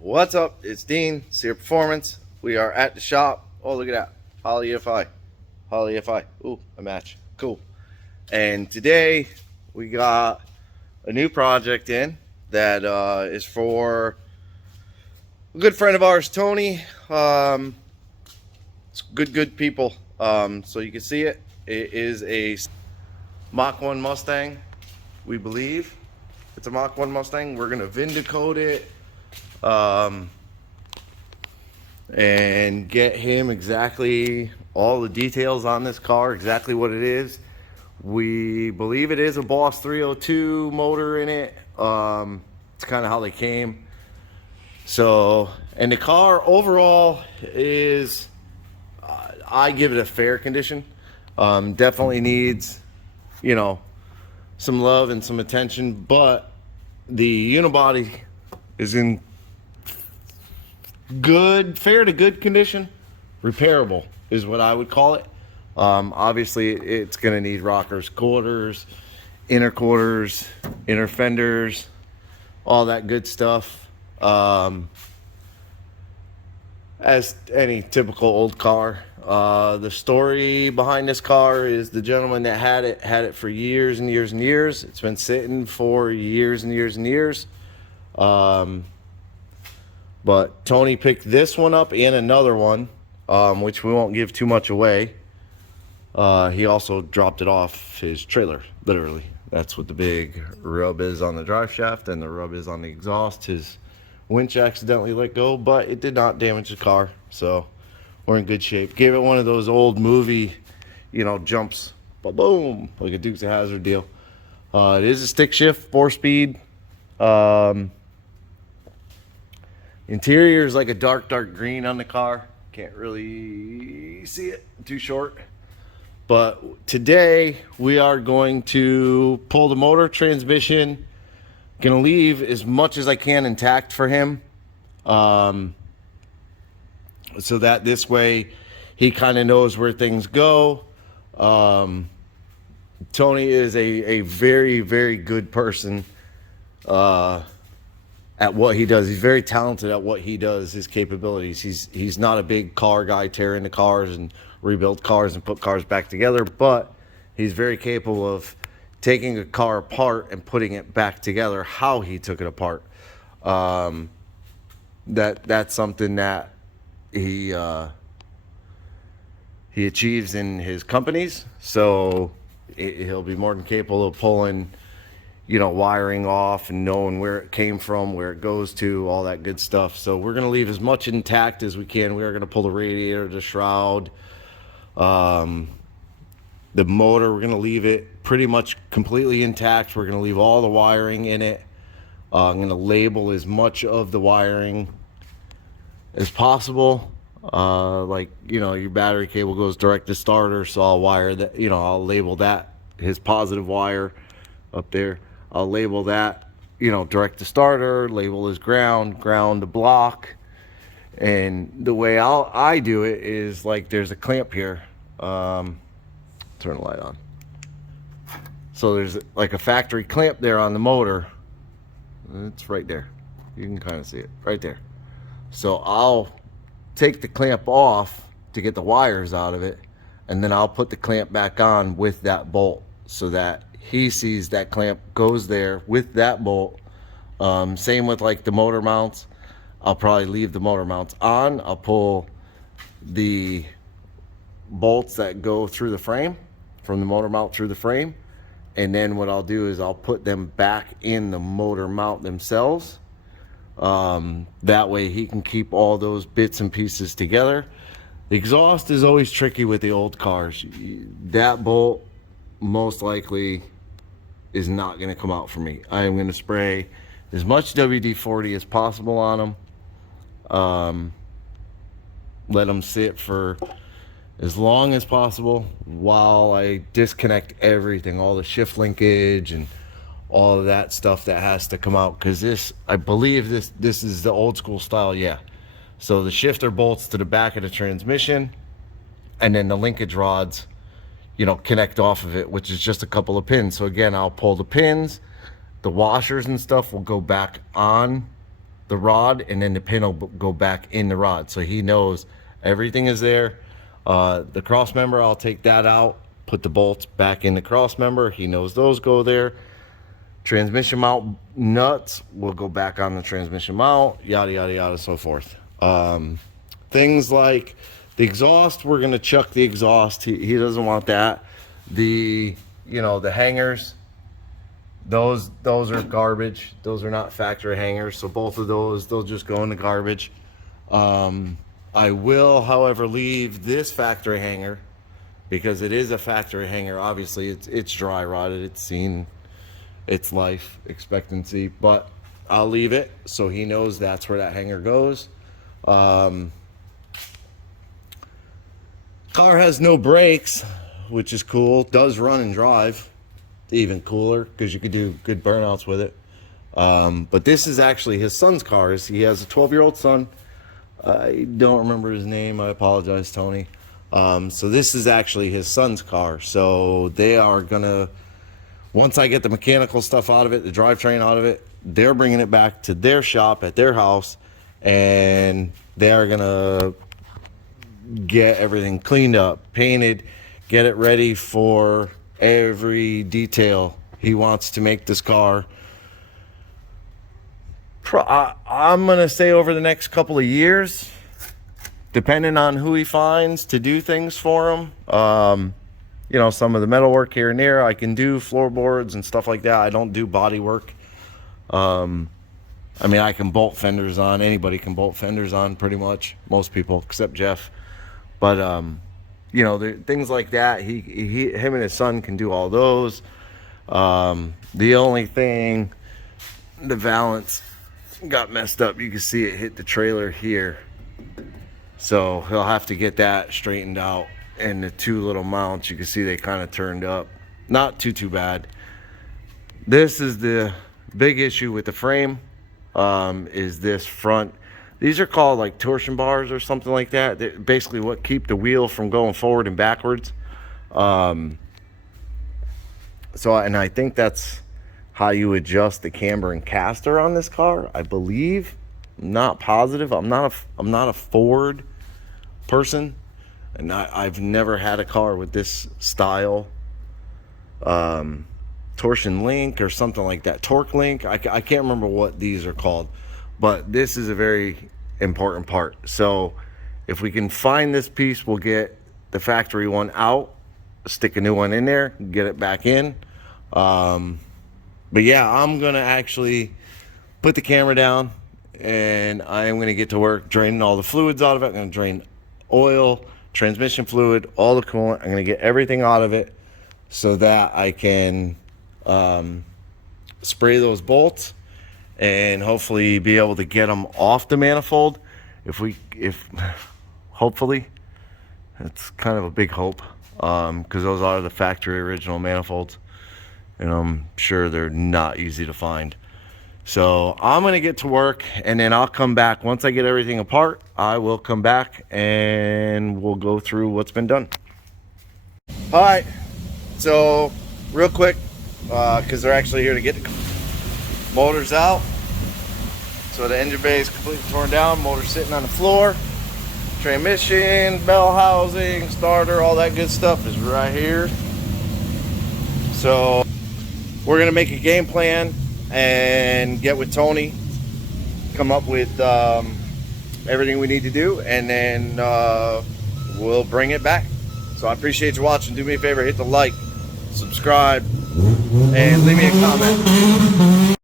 What's up? It's Dean, Sear Performance. We are at the shop. Oh, look at that. Holly FI. Holly FI. Ooh, a match. Cool. And today we got a new project in that is for a good friend of ours, Tony. It's good people. So you can see it. It is a Mach 1 Mustang, we believe. It's a Mach 1 Mustang. We're going to Vindicoat it. And get him exactly all the details on this car, exactly what it is. We believe it is a Boss 302 motor in it. It's kind of how they came. So, and the car overall is, I give it a fair condition. Definitely needs, you know, some love and some attention, but the unibody is in good, fair to good condition. Repairable is what I would call it. Obviously it's going to need rockers, quarters, inner fenders, all that good stuff. As any typical old car. The story behind this car is the gentleman that had it for years and years and years. It's been sitting for years and years and years. But Tony picked this one up and another one, which we won't give too much away. He also dropped it off his trailer, literally. That's what the big rub is on the drive shaft, and the rub is on the exhaust. His winch accidentally let go, but it did not damage the car, so we're in good shape. Gave it one of those old movie, jumps, boom, like a Dukes of Hazzard deal. It is a stick shift, 4-speed. Interior is like a dark green on the car. Can't really see it, too short. But today we are going to pull the motor, transmission. Gonna leave as much as I can intact for him. So that this way he kind of knows where things go. Tony is a very, very good person. At what he does. He's very talented at what he does, his capabilities. He's not a big car guy, tear into cars and rebuild cars and put cars back together, but he's very capable of taking a car apart and putting it back together how he took it apart. That's something that he achieves in his companies, so he'll be more than capable of pulling wiring off and knowing where it came from, where it goes to, all that good stuff. So we're going to leave as much intact as we can. We are going to pull the radiator, the shroud, the motor. We're going to leave it pretty much completely intact. We're going to leave all the wiring in it. I'm going to label as much of the wiring as possible. Your battery cable goes direct to starter, so I'll wire that, I'll label that, his positive wire up there. I'll label that, direct to starter, label as ground to block. And the way I do it is like there's a clamp here. Turn the light on. So there's like a factory clamp there on the motor. It's right there. You can kind of see it right there. So I'll take the clamp off to get the wires out of it, and then I'll put the clamp back on with that bolt so that he sees that clamp goes there with that bolt. Same with like the motor mounts. I'll probably leave the motor mounts on. I'll pull the bolts that go through the frame, from the motor mount through the frame, and then what I'll do is I'll put them back in the motor mount themselves. That way he can keep all those bits and pieces together. The exhaust is always tricky with the old cars. That bolt most likely is not going to come out for me. I am going to spray as much WD-40 as possible on them. Let them sit for as long as possible while I disconnect everything, all the shift linkage and all of that stuff that has to come out, because this, I believe this is the old school style. Yeah, so the shifter bolts to the back of the transmission, and then the linkage rods connect off of it, which is just a couple of pins. So again, I'll pull the pins, the washers and stuff will go back on the rod, and then the pin will go back in the rod, so he knows everything is there. The cross member, I'll take that out, put the bolts back in the cross member. He knows those go there. Transmission mount nuts will go back on the transmission mount, yada yada yada, so forth. Things like the exhaust, we're gonna chuck the exhaust. He doesn't want that. The the hangers, those are garbage. Those are not factory hangers, so both of those, they'll just go in the garbage. I will, however, leave this factory hanger because it is a factory hanger. Obviously, it's dry rotted. It's seen its life expectancy, but I'll leave it so he knows that's where that hanger goes. Car has no brakes, which is cool. Does run and drive, even cooler, because you could do good burnouts with it. But this is actually his son's car. He has a 12-year-old son. I don't remember his name. I apologize, Tony. So this is actually his son's car. So they are gonna, once I get the mechanical stuff out of it, the drivetrain out of it, they're bringing it back to their shop at their house, and they are gonna get everything cleaned up, painted, get it ready for every detail he wants to make this car. I'm gonna say over the next couple of years, depending on who he finds to do things for him. Some of the metal work here and there I can do, floorboards and stuff like that. I don't do body work. I mean, I can bolt fenders on. Anybody can bolt fenders on, pretty much. Most people, except Jeff. But things like that, him and his son can do all those. The only thing, the valance got messed up. You can see it hit the trailer here, so he'll have to get that straightened out. And the two little mounts, you can see they kind of turned up. Not too bad. This is the big issue with the frame, is this front. These are called like torsion bars or something like that. They're basically what keep the wheel from going forward and backwards. And I think that's how you adjust the camber and caster on this car, I believe. I'm not positive. I'm not a Ford person, and I've never had a car with this style. Torsion link or something like that. Torque link. I can't remember what these are called, but this is a very important part. So if we can find this piece, we'll get the factory one out, stick a new one in there, get it back in. But yeah, I'm gonna actually put the camera down, and I am gonna get to work draining all the fluids out of it. I'm gonna drain oil, transmission fluid, all the coolant. I'm gonna get everything out of it so that I can spray those bolts and hopefully be able to get them off the manifold. Hopefully, it's kind of a big hope, because those are the factory original manifolds, and I'm sure they're not easy to find. So I'm gonna get to work, and then I'll come back. Once I get everything apart, I will come back and we'll go through what's been done. All right, so real quick, because they're actually here to get the motors out. So the engine bay is completely torn down, motor sitting on the floor. Transmission, bell housing, starter, all that good stuff is right here. So we're gonna make a game plan and get with Tony, come up with everything we need to do, and then we'll bring it back. So I appreciate you watching. Do me a favor, hit the like, subscribe, and leave me a comment.